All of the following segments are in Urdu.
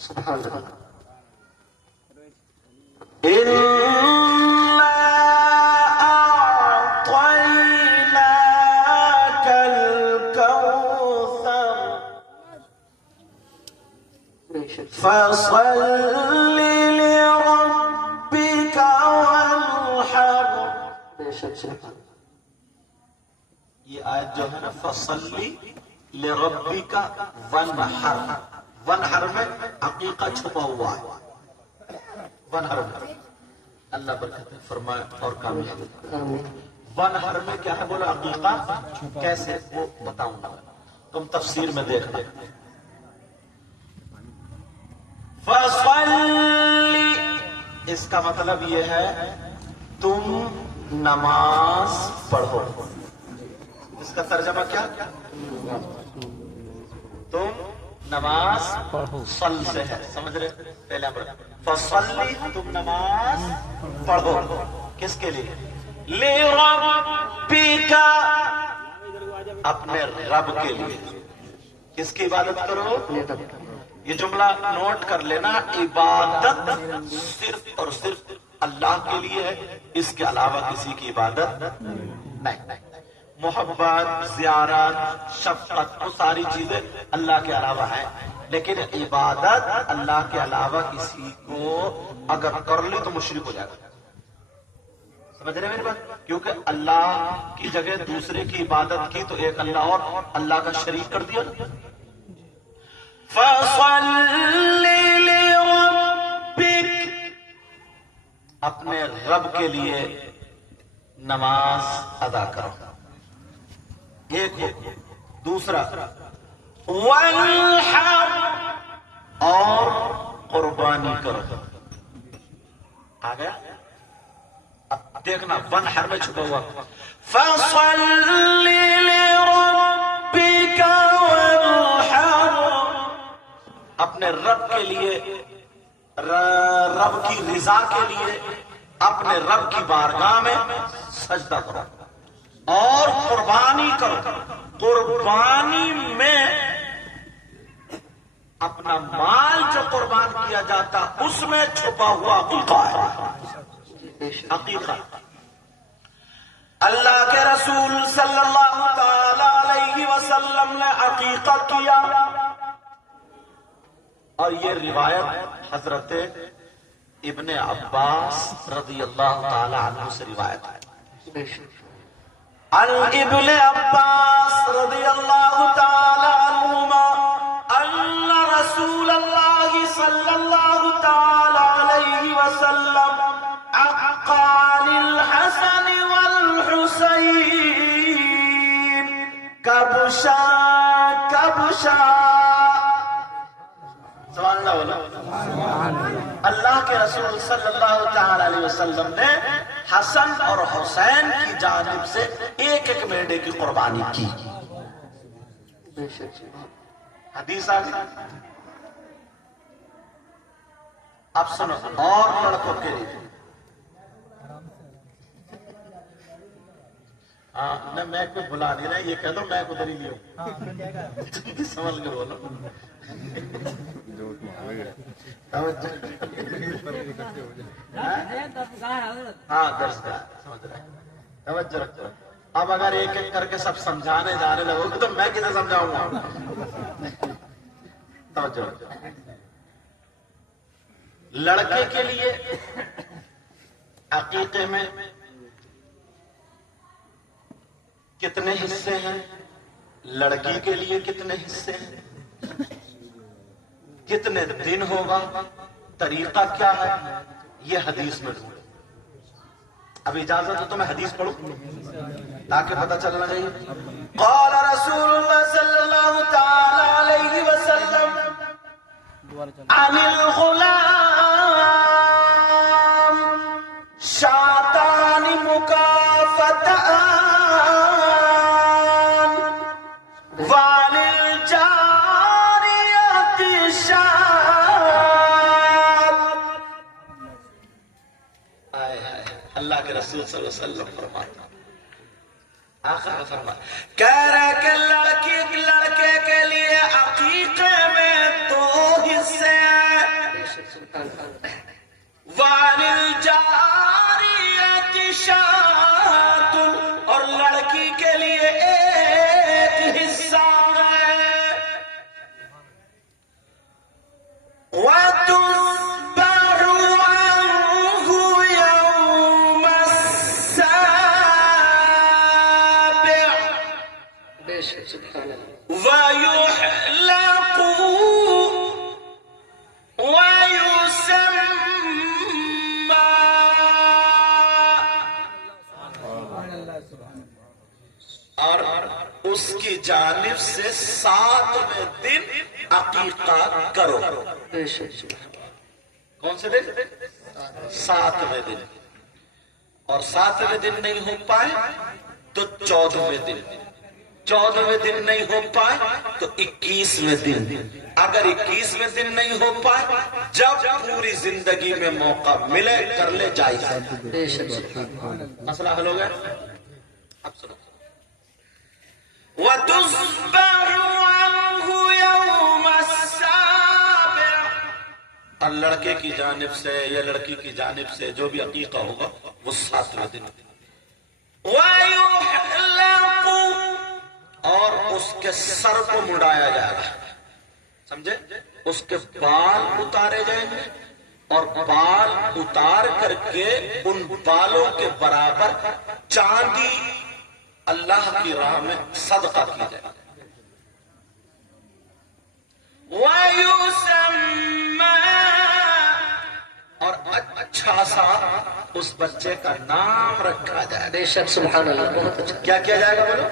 سبحان اللہ إنا أعطيناك الكوثر فصل لربك وانحر. یہ آیت جو ہے نا فصلی لربک وانحر، ونحر میں عقیقہ چھپا ہوا ہے. ونحر میں اللہ برکت فرمائے اور کامیابی. ونحر میں کیا ہے بولا عقیقہ کیسے وہ بتاؤں گا، تم تفسیر میں دیکھنا. فصلی اس کا مطلب یہ ہے تم نماز پڑھو. اس کا ترجمہ کیا؟ تم نماز پڑھو. صل سے ہے، سمجھ رہے؟ پہلے فصلی تم نماز پڑھو. کس کے لیے؟ لربک اپنے رب کے لیے. کس کی عبادت کرو؟ یہ جملہ نوٹ کر لینا، عبادت صرف اور صرف اللہ کے لیے ہے، اس کے علاوہ کسی کی عبادت نہیں. محبت، زیارت، شفقت، وہ ساری چیزیں اللہ کے علاوہ ہیں، لیکن عبادت اللہ کے علاوہ کسی کو اگر کر لی تو مشرک ہو جائے گا. سمجھ رہے ہیں میری بات؟ کیونکہ اللہ کی جگہ دوسرے کی عبادت کی تو ایک اللہ اور اللہ کا شریک کر دیا. فَصَلِّ لِرَبِّكَ اپنے رب کے لیے نماز ادا کرو. ایک ہو. دوسرا وَانْحَرْ اور قربانی کرو. آ گیا؟ اب دیکھنا وَانْحَرْ میں چھپا ہوا فَصَلِّ لِرَبِّكَ وَانْحَرْ اپنے رب کے لیے، رب کی رضا کے لیے اپنے رب کی بارگاہ میں سجدہ کرو اور قربانی کرو. قربانی میں اپنا مال جو قربان کیا جاتا اس میں چھپا ہوا عقیقہ ہے. عقیقہ اللہ کے رسول صلی اللہ تعالی علیہ وسلم نے عقیقہ کیا، اور یہ روایت حضرت ابن عباس رضی اللہ تعالی عنہ سے روایت ہے. عن ابن عباس رضی اللہ تعالی عنہما ان رسول اللہ صلی اللہ تعالی علیہ وسلم عقا للحسن والحسین کبشا کبشا. سبحان اللہ بولا. اللہ کے رسول صلی اللہ تعالی علیہ وسلم نے حسن اور حسین کی جانب سے ایک ایک میڈے کی قربانی کی. حدیث آ گئی. اب سنو اور لڑکوں کے لیے. ہاں میں کوئی بلا نہیں رہا، یہ کہہ دو میں ادھر ہی لیوں. سمجھ کے بولو. ہاں درس کا سمجھ رہے ہیں. توجہ رکھو. اب اگر ایک ایک کر کے سب سمجھانے جانے لگو تو میں کسے سمجھاؤں گا؟ توجہ رکھو. لڑکے کے لیے عقیقے میں کتنے حصے ہیں، لڑکی کے لیے کتنے حصے ہیں، کتنے دن ہوگا، طریقہ کیا ہے، یہ حدیث میں ڈھونڈو. اب اجازت ہو تو میں حدیث پڑھوں تاکہ پتہ چلنا چاہیے. قال رسول اللہ صلی اللہ تعالی علیہ وسلم عن الغلام شاتان مکافتان وللجاریۃ شات. اللہ کے رسول صلی اللہ علیہ وسلم فرماتے آخر میں فرمایا کہہ رہے کہ لڑکے کے لیے عقیقہ سے 7ویں دن عقیقہ کرو. کون سے دن؟ 7ویں دن. اور 7ویں دن نہیں ہو پائے تو 14ویں دن. 14ویں دن نہیں ہو پائے تو 21ویں دن. اگر 21ویں دن نہیں ہو پائے، جب پوری زندگی میں موقع ملے کر لے جائز. مسئلہ حل ہو گیا. اب سنو. وَتُصْبَرُ عَنْهُ يَوْمَ السَّابِعِ. اور لڑکے کی جانب سے یا لڑکی کی جانب سے جو بھی عقیقہ ہوگا وہ 7ویں دن. وَيُحْلَقُ. اور اس کے سر کو مڈایا جائے گا. سمجھے؟ اس کے بال اتارے جائیں گے اور بال اتار کر کے ان بالوں کے برابر چاندی اللہ کی راہ میں صدقہ کی جائے. وَيُسَمَّى. اور اچھا سا اس بچے کا نام رکھا جائے. بے شک سبحان اللہ. بہت اچھا. کیا کیا جائے گا بولو؟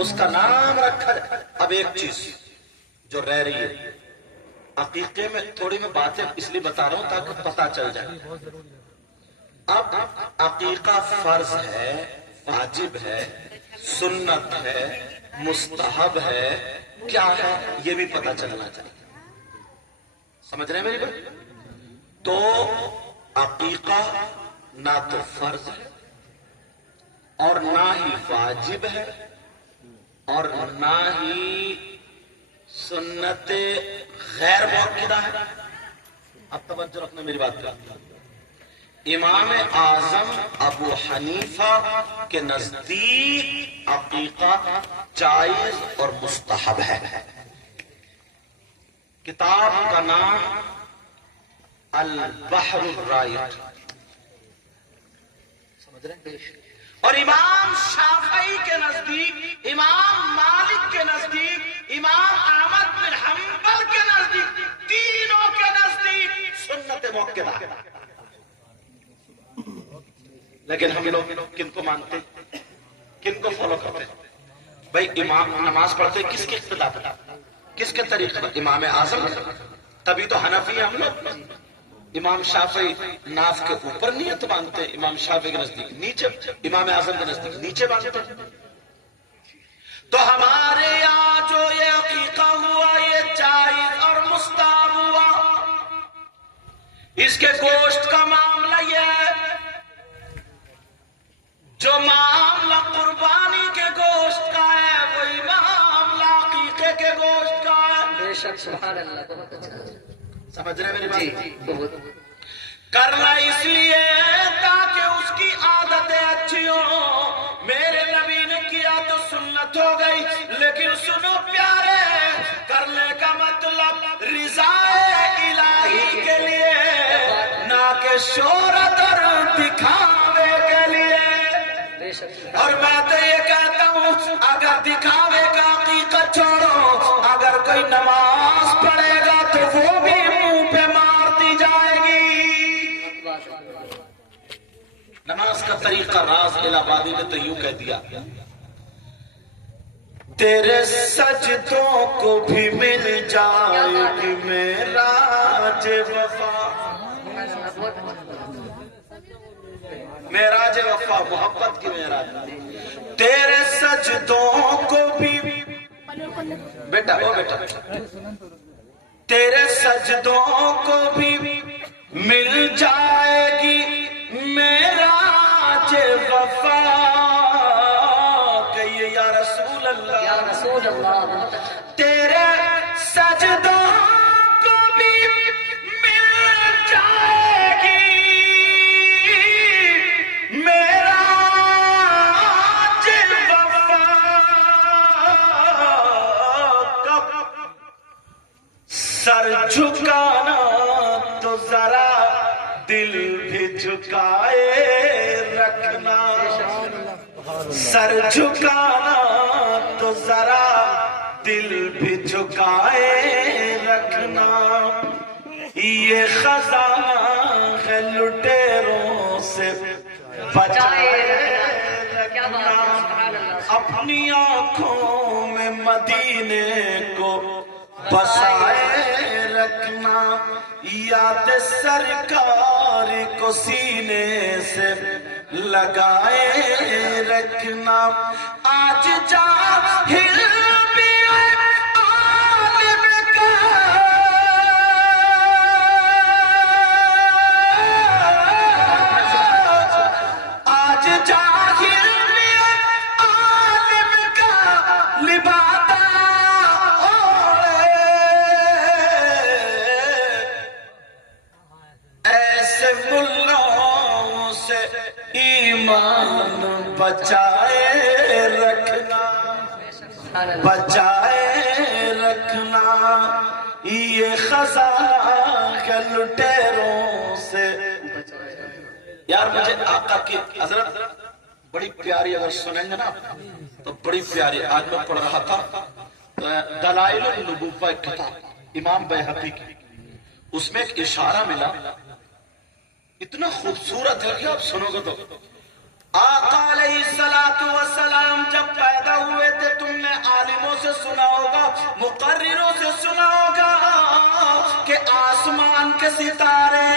اس کا نام رکھا جائے. اب ایک چیز جو رہ رہی ہے عقیقے میں، تھوڑی میں باتیں اس لیے بتا رہا ہوں تاکہ پتہ چل جائے. اب عقیقہ فرض ہے، واجب ہے، سنت ہے، مستحب ہے، کیا ہے یہ بھی پتہ چلنا چاہیے. سمجھ رہے ہیں میری بات؟ تو عقیقہ نہ تو فرض ہے اور نہ ہی واجب ہے اور نہ ہی سنت غیر مؤکدہ ہے. اب توجہ رکھنا میری بات پر. امام اعظم ابو حنیفہ کے نزدیک عقیقہ جائز اور مستحب ہے. کتاب کا نام البحر الرائق. سمجھ رہے ہیں؟ اور امام شافعی کے نزدیک، امام مالک کے نزدیک، امام احمد بن حنبل کے نزدیک، تینوں کے نزدیک سنت مؤکدہ ہے. لیکن ہم لوگ کن کو مانتے، کن کو فالو کرتے؟ بھائی امام نماز پڑھتے کس کے اقتداء پر، کس کے طریقے پر؟ امام اعظم. تبھی تو حنفی ہم لوگ. امام شافعی ناف کے اوپر نیت باندھتے، امام شافعی کے نزدیک نیچے، امام اعظم کے نزدیک نیچے باندھتے. تو ہمارے یہاں جو یہ عقیقہ ہوا یہ جائز اور مستحب ہوا. اس کے گوشت کا معاملہ یہ ہے، جو معاملہ قربانی کے گوشت کا ہے وہی معاملہ عقیقے کے گوشت کا ہے. بے شک سبحان اللہ. بہت اچھا. سمجھ رہے میری بات؟ کرنا اس لیے تاکہ اس کی عادتیں اچھی ہوں. میرے نبی نے کیا تو سنت ہو گئی، لیکن سنو پیارے، کرنے کا مطلب رضا الہی کے لیے، نہ کہ شہرت اور دکھاوے کے لیے. اور میں تو یہ کہتا ہوں اگر دکھاوے کا حقیقت چھوڑو، اگر کوئی نماز پڑھے گا تو وہ بھی منہ پہ مار دی جائے گی. نماز کا طریقہ راز الہ آبادی نے تو یوں کہہ دیا، تیرے سجدوں کو بھی مل جائے گی معراج وفا. معراج وفا محبت کی معراج. تیرے سجدوں کو بھی بیٹا تیرے سجدوں کو بھی مل جائے گی معراج وفا. کہیے یا رسول اللہ، یا رسول اللہ. تیرے سجدوں کو بھی مل جائے گی معراج وفا. سر جھکانا تو ذرا دل بھی جھکائے رکھنا. سر جھکانا تو ذرا دل بھی جھکائے رکھنا. یہ خزانہ ہے لٹیروں سے بچائے رکھنا. اپنی آنکھوں میں مدینے کو بسائے رکھنا، یاد سرکار کو سینے سے لگائے رکھنا، آج جاہل بھی عالم کا آج جاہل بھی عالم کا لبادہ اوڑھے، ایسے ملوں سے ایمان بچائے رکھنا، بچائے رکھنا، یہ خزانہ کے لٹیروں سے۔ یار مجھے آقا کی حضرت بڑی پیاری، اگر سنیں گے نا تو بڑی پیاری۔ آج میں پڑھ رہا تھا دلائل النبوہ کتاب امام بیہقی کی، اس میں ایک اشارہ ملا اتنا خوبصورت ہے کہ آپ سنو گے تو۔ آقا علیہ السلام جب پیدا ہوئے تھے تم نے عالموں سے سنا ہوگا، مقرروں سے سنا ہوگا کہ آسمان کے ستارے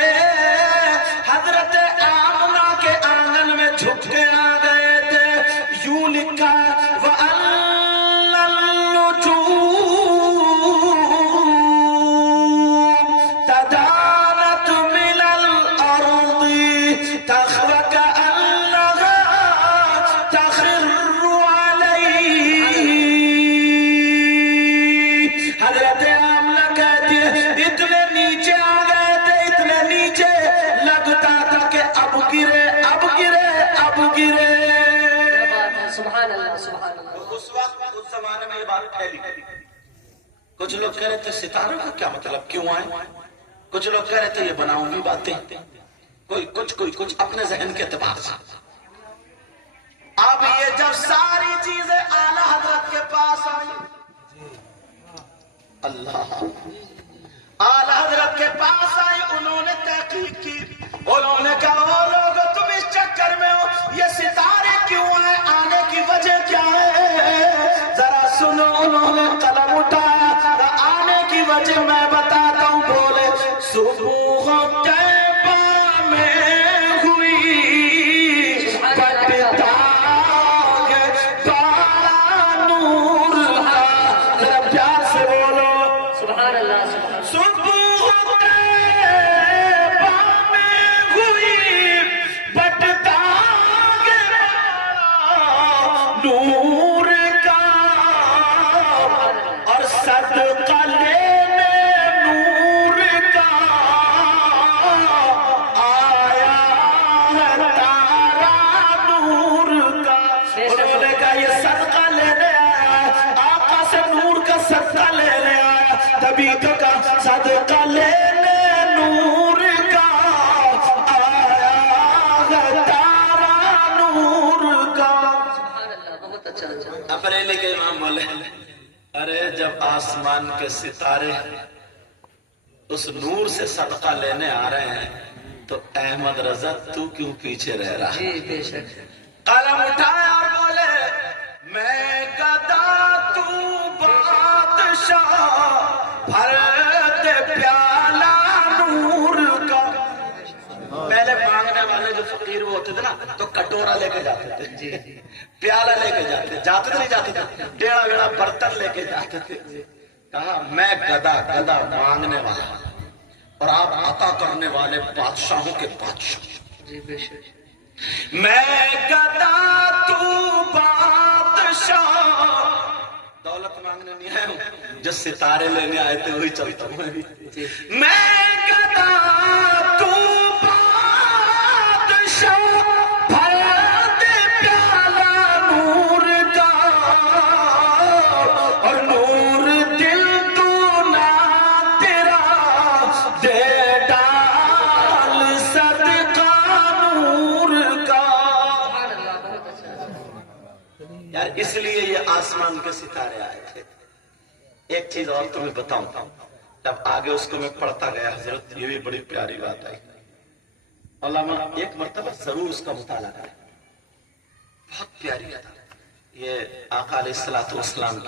حضرت آمنہ کے آنگن میں جھک کے آ گئے تھے۔ یوں لکھا وَأَنَّ النُّجُومَ تَدَانَتْ مِنَ الْأَرْضِ تَخْرُ كَأَنَّهَا تَخِرُّ عَلَيْهِ۔ حضرت آمنہ کہتی ہے اتنے نیچے آ گئے تھے، اتنے نیچے لگتا تھا کہ اب گرے اب گرے اب گرے۔ سبحان اللہ سبحان اللہ۔ اس وقت اس زمانے میں یہ بات پھیلی، کچھ لوگ کہہ رہے تھے ستاروں کا کیا مطلب، کیوں آئے؟ کچھ لوگ کہہ رہے تھے یہ بناؤں گی باتیں، کوئی کچھ اپنے ذہن کے اعتبار سے۔ اب یہ جب ساری چیزیں اعلی حضرت کے پاس آئی، اللہ اعلی حضرت کے پاس آئی، انہوں نے تحقیق کی، انہوں نے کہا وہ لوگ تم اس چکر میں ہو، یہ ستارے کیوں آئے، آنے کی وجہ کیا ہے، ذرا سنو۔ انہوں نے قلم اٹھایا، آنے کی وجہ میں بتاتا ہوں، بولے صبح طیبہ میں ہوئی بٹتا ہے بارہ نور کا، ذرا پیار سے بولو سبحان اللہ سبحان اللہ۔ صبح طیبہ میں ہوئی بٹتا ہے نور کا، اور صدقہ لینے نور کا آیا ہے تارا نور کا۔ انہوں نے کہا یہ صدقہ لینے آیا ہے، آقا سے نور کا صدقہ لینے آیا، تبھی تو کہا صدقہ لینے نور کا آیا ہے تارا نور کا۔ سبحان اللہ، بہت اچھا اچھا۔ بریلی کے امام بولے ارے جب آسمان کے ستارے اس نور سے صدقہ لینے آ رہے ہیں تو احمد رضا تو کیوں پیچھے رہ رہا ہے؟ جی بے شک۔ قلم اٹھایا اور بولے میں گدا تو بادشاہ، بھر دے پیالہ نور کا۔ پہلے مانگنے والے جو فقیر وہ ہوتے تھے نا تو کٹورا لے کے جاتے تھے، پیالہ لے کے جاتے تھے، جاتے تھے نہیں جاتے تھے، ٹیڑھا ویڑھا برتن لے کے جاتے تھے۔ کہا میں گدا مانگنے والا اور آپ عطا کرنے والے بادشاہوں کے بادشاہ، جی بے شک۔ میں گدا تو بادشاہ، دولت مانگنے نہیں آیا ہوں، جو ستارے لینے آئے تھے وہی چلتا ہوں میں بھی۔ میں گدا تو بادشاہ، بھر دے پیالہ نور کا، اور نور دل تو نہ تیرا دے ڈال صدقہ نور کا۔ سبحان اللہ، بہت اچھا۔ یار اس لیے یہ آسمان کے ستارے آئے تھے۔ ایک چیز اور تمہیں بتاؤں، جب آگے اس کو میں پڑھتا گیا حضرت یہ بھی بڑی پیاری بات آئی، علامہ ایک مرتبہ ضرور اس کا مطالعہ کریں، بہت پیاری کتاب یہ آقا علیہ السلام کی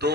2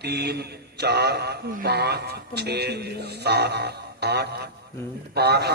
3, 4, 5, 6, 7, 8, 12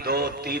2, 3,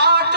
8